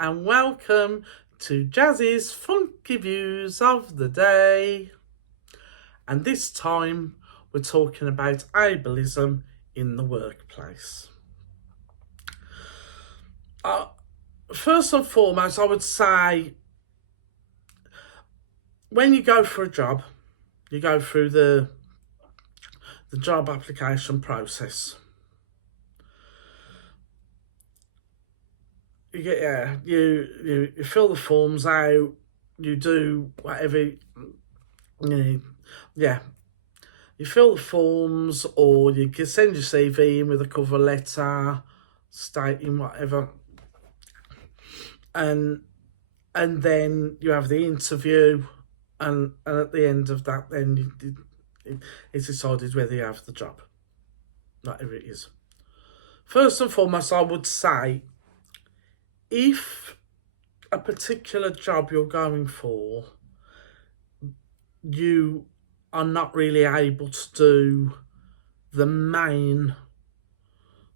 and welcome to Jazzy's Funky Views of the Day. And this time we're talking about ableism in the workplace. First and foremost, I would say when you go for a job, you go through the job application process. You fill the forms out, you do whatever you fill the forms, or you can send your CV in with a cover letter stating whatever, and then you have the interview, and at the end of that, then it's decided whether you have the job, whatever it is. First and foremost, I would say, if a particular job you're going for, you are not really able to do the main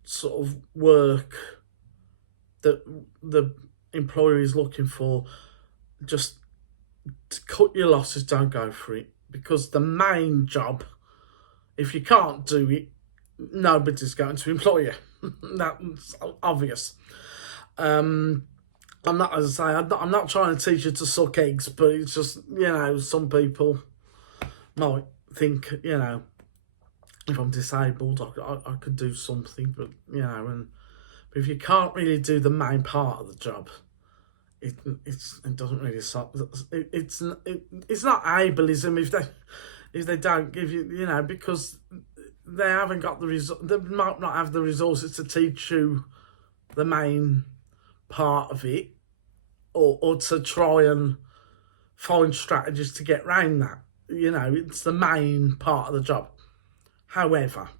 sort of work that the employer is looking for, just to cut your losses, don't go for it. Because the main job, if you can't do it, nobody's going to employ you. That's obvious. I'm not, as I say, I'm not trying to teach you to suck eggs, but it's just, some people might think, if I'm disabled, I could do something, but, but if you can't really do the main part of the job, it doesn't really solve. It's not ableism if they don't give you, because they haven't got they might not have the resources to teach you the main part of it, or to try and find strategies to get around that. It's the main part of the job. However,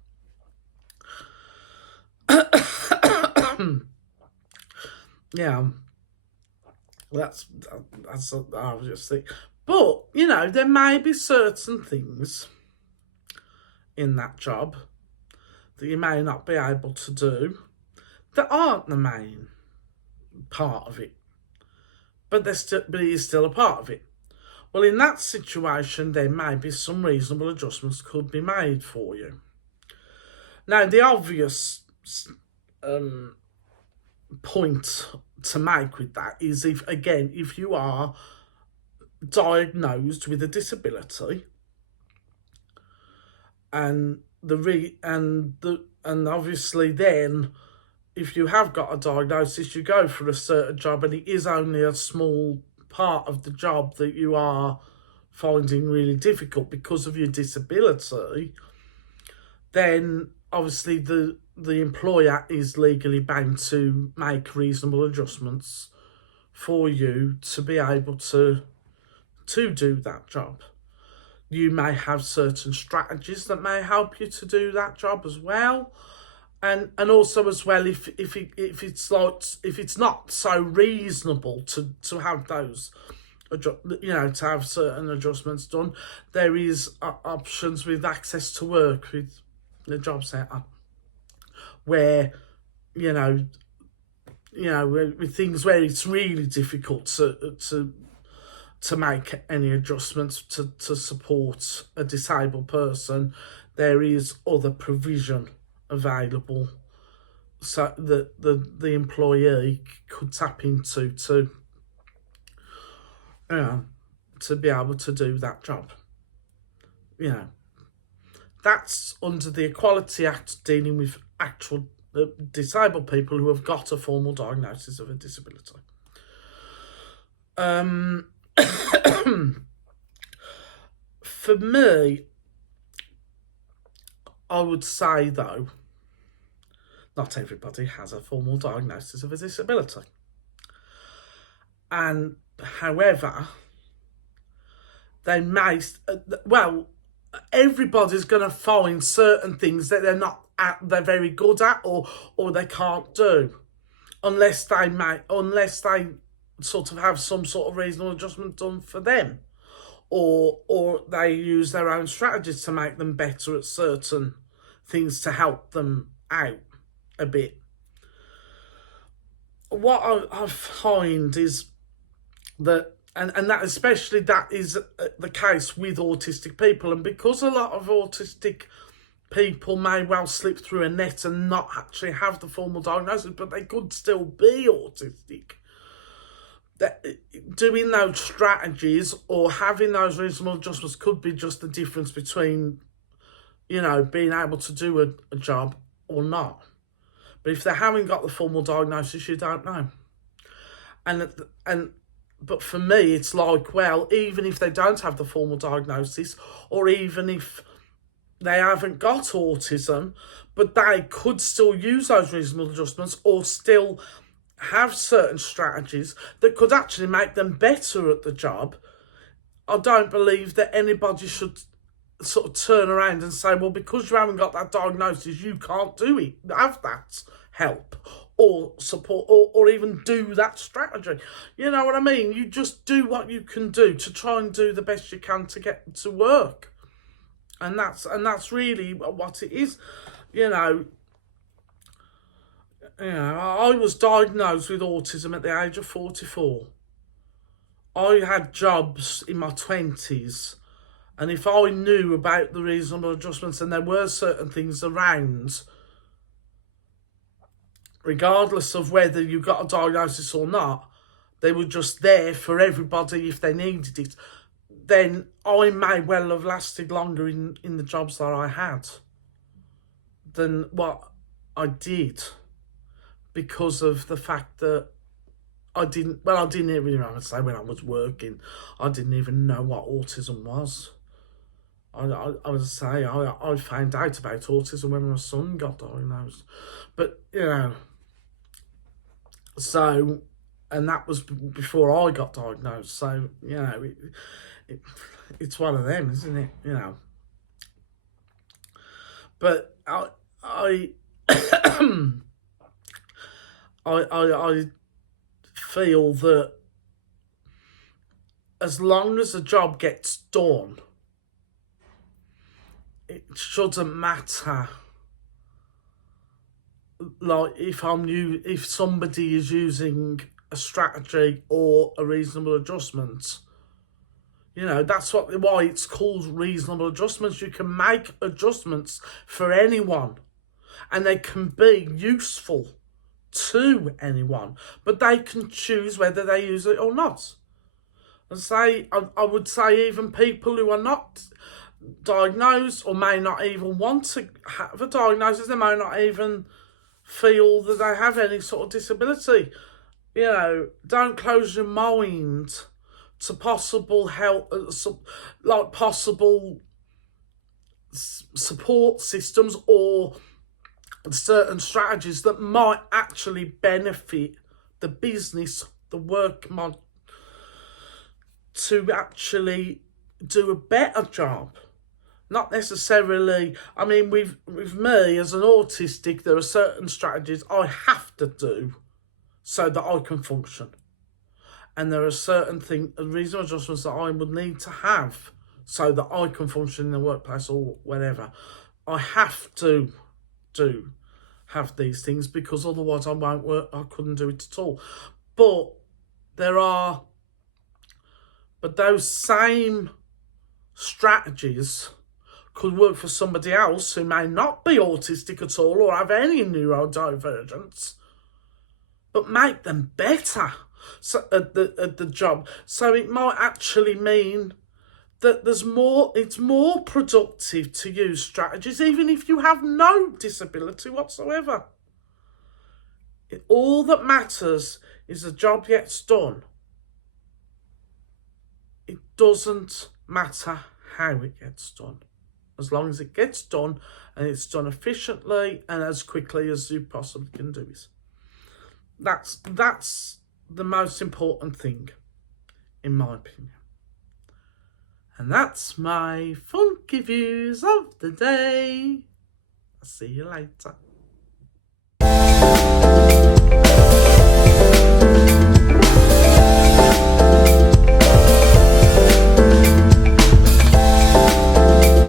that's obviously. But, there may be certain things in that job that you may not be able to do that aren't the main part of it, but it is still a part of it. Well, in that situation, there may be some reasonable adjustments could be made for you. Now, the obvious point to make with that is if you are diagnosed with a disability, and obviously then, if you have got a diagnosis, you go for a certain job, and it is only a small part of the job that you are finding really difficult because of your disability, then obviously the employer is legally bound to make reasonable adjustments for you to be able to do that job. You may have certain strategies that may help you to do that job as well. And also as well, if it's not so reasonable to have those, to have certain adjustments done, there is options with access to work with the job centre, where with things where it's really difficult to make any adjustments to support a disabled person, there is other provision available so that the employee could tap into to be able to do that job. That's under the Equality Act, dealing with actual disabled people who have got a formal diagnosis of a disability. For me, I would say, though, not everybody has a formal diagnosis of a disability. And however, they may, everybody's going to find certain things that they're very good at, or they can't do, unless they sort of have some sort of reasonable adjustment done for them, or they use their own strategies to make them better at certain things to help them out a bit. what I find is that, and that especially that is the case with autistic people, and because a lot of autistic people may well slip through a net and not actually have the formal diagnosis, but they could still be autistic. That doing those strategies or having those reasonable adjustments could be just the difference between, being able to do a job or not. But if they haven't got the formal diagnosis, you don't know. But for me, it's like, well, even if they don't have the formal diagnosis, or even if they haven't got autism, but they could still use those reasonable adjustments or still have certain strategies that could actually make them better at the job. I don't believe that anybody should sort of turn around and say, well, because you haven't got that diagnosis, you can't do it, have that help or support or even do that strategy. You know what I mean? You just do what you can do to try and do the best you can to get to work. And that's really what it is. I was diagnosed with autism at the age of 44. I had jobs in my 20s, and if I knew about the reasonable adjustments and there were certain things around, regardless of whether you got a diagnosis or not, they were just there for everybody if they needed it, then I may well have lasted longer in the jobs that I had than what I did, because of the fact that I didn't even say when I was working, I didn't even know what autism was. I would say I found out about autism when my son got diagnosed. But, so, and that was before I got diagnosed. So, it's one of them, isn't it? But I feel that as long as the job gets done, it shouldn't matter. Like if somebody is using a strategy or a reasonable adjustment, that's why it's called reasonable adjustments. You can make adjustments for anyone, and they can be useful to anyone, but they can choose whether they use it or not. I would say even people who are not diagnosed or may not even want to have a diagnosis, they may not even feel that they have any sort of disability. Don't close your mind to possible help, like possible support systems or certain strategies that might actually benefit the business, the work mod, to actually do a better job. Not necessarily, with me as an autistic, there are certain strategies I have to do so that I can function. And there are certain reasonable adjustments that I would need to have so that I can function in the workplace or whatever. I have to have these things because otherwise I won't work. I couldn't do it at all. But those same strategies could work for somebody else who may not be autistic at all or have any neurodivergence, but make them better at the job. So it might actually mean that it's more productive to use strategies even if you have no disability whatsoever. All that matters is the job gets done. It doesn't matter how it gets done, as long as it gets done and it's done efficiently and as quickly as you possibly can do it. That's the most important thing, in my opinion. And that's my funky views of the day. I'll see you later.